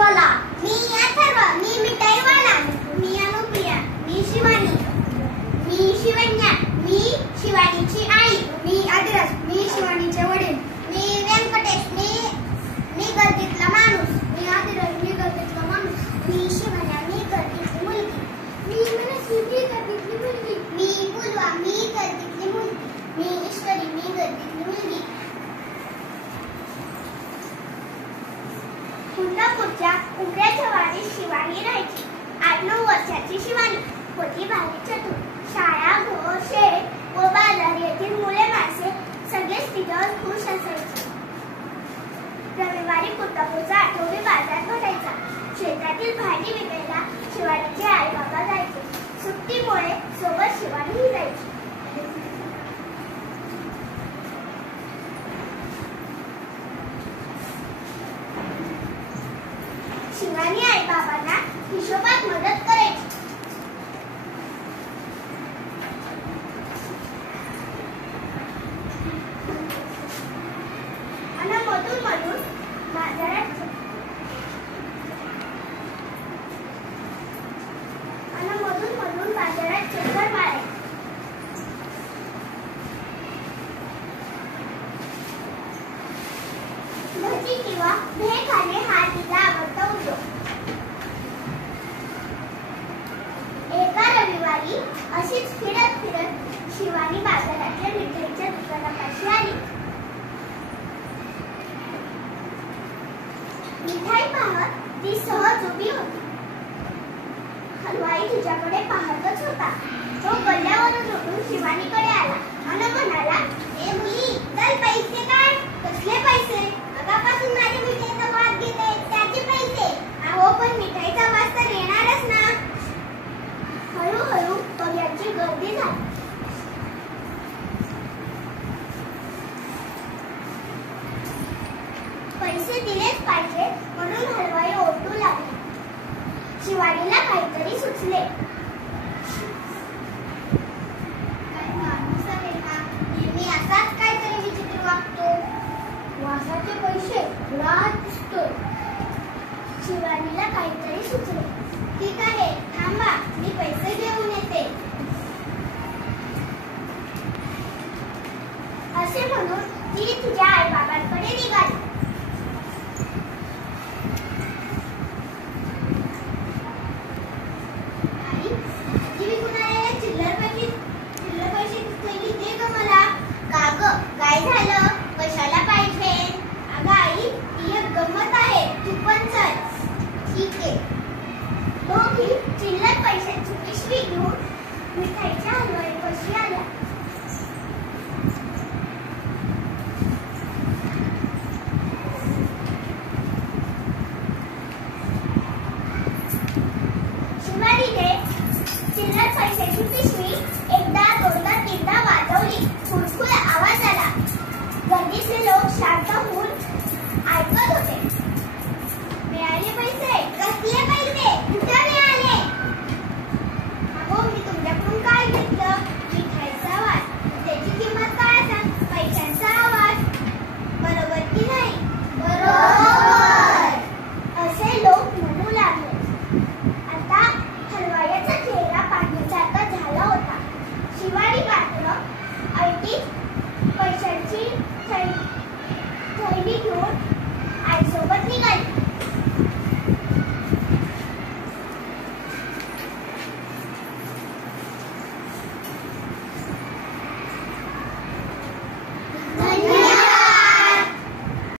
बोला. मी अथर्व. मी मिठाईवाला. मी अनुप्रिया. मी शिवानी. मी शिवन्या. मी शिवानीची आई. मी आदिराज. मी शिवानीचे वडील. मी व्यंकटेश. मी गर्दीतला माणूस. मी आदिराज. मी गर्दीतला माणूस. मी शिवन्या. मी गर्दीतली मुलगी. मी मनस्वी. मी गर्दीतली मुलगी. मी पूर्वा. मी गर्दीतली मुलगी. मी ईश्वरी. मी गर्दीतली मुलगी. कुंदापूरच्या उमऱ्याच्या वाडीत शिवानी राहायची. 8-9 वर्षाची शिवानी होती भारी चतुर. शाळा, घर, शेत व बाजार येथील मुले माणसे सगळेच तिच्यावर खुश असायचे. रविवारी कुंदापूरचा आठवडी बाजार भरायचा. शेतातील भाजी विकायला शिवानीचे आई बाबा जायचे. सुट्टीमुळे सोबत शिवानी जायची. शिवानी आई बाबांना हिशोबात मदत करायची. मधून बाजारात चक्कर मारायची. भजी किंवा भेळ खाणे हा तिचा आवडता उद्योग. एका रविवारी अशीच फिरत शिवानी बाजारातल्या मिठाईच्या दुकानापाशी आली. मिठाई पाहत ती सहज उभी होती. हलवाई तिच्याकडे पाहतच होता. तो गल्ल्यावरून उठून शिवानीकडे आला आणि म्हणाला, ए मुली, चल पैसे काढ. कसले पैसे? आगापासून माझ्या मिठाईचा वास घेते त्याचे पैसे. अहो पण मिठाईचा वास तर येणारच ना. हळूहळू बघ्यांची गर्दी झाली. पैसे दिलेच पाहिजे म्हणून हलवाई ओरडू लागला. शिवानीला काहीतरी सुचले. काय माणूस आहे का? नेहमी असाच काहीतरी विचित्र वागतो. वासाचे पैसे रात दिसतो. शिवानीला काहीतरी सुचले. ठीक आहे, थांबा, मी पैसे घेऊन येते. असे म्हणून ती तिच्या आई बाबांकडे निघाली.